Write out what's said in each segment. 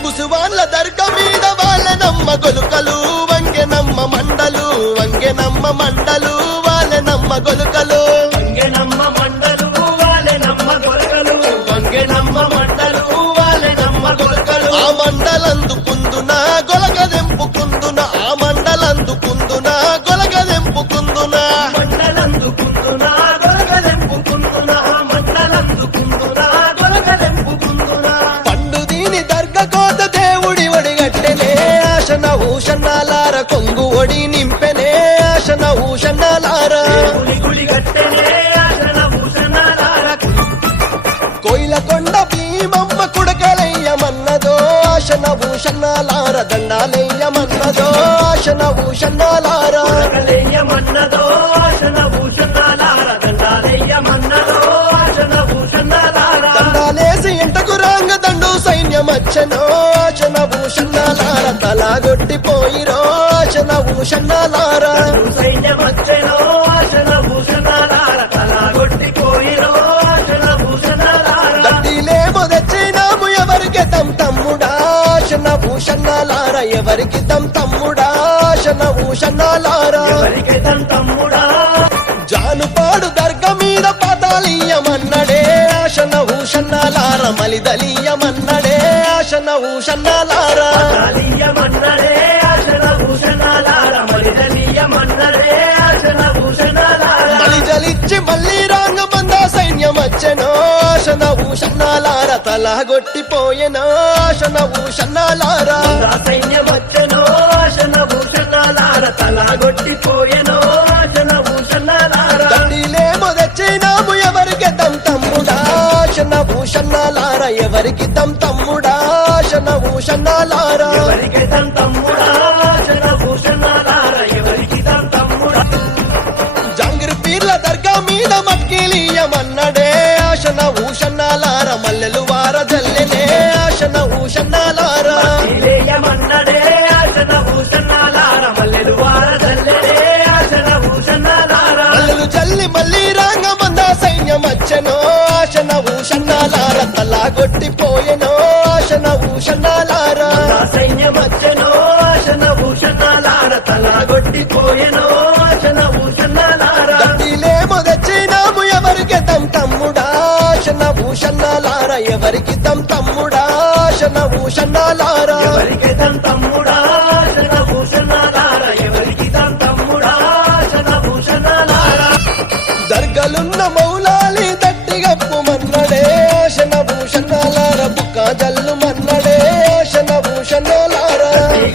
వైబుసువాన్ల దర్గ మీద వాళ్ళనమ్మ గొలుకలు వంగెనమ్మ మండలు వాళ్ళనమ్మ గొలుకలు వంగెనమ్మ మండలు వాళ్ళనమ్మ గొలుకలు వంగెనమ్మ మండలు వాళ్ళనమ్మ గొలుకలు ఆ మండలందుకుందున గొలగదెంపుకుందున ఆ మండలందుకుందున గొలగదెంపుకుందున మండలందుకుందున గొలగదెంపుకుందున మండలందుకుందున గొలగదెంపుకుందున పండు దీని దర్గ కోత దేవుడి ఒడిగట్టెనే ఆశన ఊషన్నాలార కొంగు ఒడి నింపెనే ఆశన ఊషన్నాలార గుడి గట్టెనే ఆశన భూషణాలార కోయిల కొండ భీమమ్మ కుడకలయ్యమన్నదో ఆశన ఊషన్నాలార దండాలయ్యమన్నదో ఆశన ఊషన్నాలార కలయ్యమన్నదో ఆశన భూషణాలార దండాలయ్యమన్నదో ఆశన భూషణాలార దండాలేసి ఇంటకు రాంగ దండు సైన్యమచ్చనో ఆశన ఊషన్నాలార తలాగొట్టిపోయిరో ఆశన ఊషన్నాలార సైన్యమచ్చెనో ఆశన భూషణాలార తలాగొట్టిపోయిరో ఆశన భూషణాలార గడ్డిలేమో తెచ్చినాము ఎవరికి తమ్ముడా ఆశన ఊషన్నాలార ఎవరికి తమ్ముడా ఆశన ఊషన్నాలార ఎవరికి తమ్ముడా జానుపాడు దర్గ మీద పాతాళీయమన్నడే ఆశన ఊషన్నాలార మలిదలీయమన్నడే ఆశన ఊషన్నాలార కాళీయమన్నడే ఆశన భూషణాలార మలిదలీయమన్నడే ఆశన భూషణాలార మలిజలిచ్చి మళ్ళీ రాంగమంద సైన్యమచ్చెనో ఆశన ఊషన్నాలార తలగొట్టిపోయెనో ఆశన ఊషన్నాలార సైన్యమచ్చెనో ఆశన భూషణాలార తలాగొట్టిపోయెనో ఆశన భూషణాలార దండిలేమో తెచ్చినాము ఎవరికి తమ్ముడా ఆశన ఊషన్నాలార ఎవరికి తమ్ముడా ఆశన ఊషన్నాలార ఎవరికి తమ్ముడా ఆశన భూషణాలార ఎవరికి తమ్ముడా జంగిరి పీర్ల దర్గా మీద మక్కిలీయమన్నడే ఆశన ఊషన్నాలార మల్లెలు వార జల్లెనే ఆశన ఊషన్నాలార ఇలేయమన్నడే ఆశన భూషణాలార మల్లెలు వారదల్లెడే ఆశన భూషణాలార మల్లెలు జల్లి మళ్ళీ రాంగమంద సైన్యమచ్చెనో ఆశన ఊషన్నాలార తలాగొట్టిపోయెనో ఆశన ఊషన్నాలార సైన్యమచ్చెనో ఆశన భూషణాలార తలాగొట్టిపోయెనో ఆశన భూషణాలార గడ్డిలేమో తెచ్చినాము ఎవరికి తమ్ముడా ఆశన ఊషన్నాలార ఎవరికి తమ్ముడా ఆశన ఊషన్నాలార ఎవరికి తమ్ముడా ఆశన భూషణాలార ఎవరికి తమ్ముడా ఆశన భూషణాలార దర్గలున్న మౌలాలి దట్టిగప్పు మన్నడే ఆశన భూషణాలార బుక్క జల్లు మన్నడే ఆశన భూషణాలార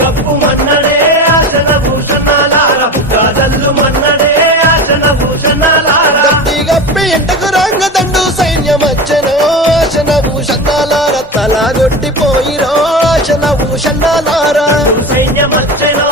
గప్పు మన్నడే ఆశన భూషణాలార బుగాదల్లు మన్నడే ఆశన భూషణాలార దట్టిగప్పి ఎంటకు రాంగ దండు సైన్యమచ్చెనో ఆశన భూషణాలార తలాగొట్టిపోయిరో ఆశన భూషణాలార సైన్యమచ్చెనో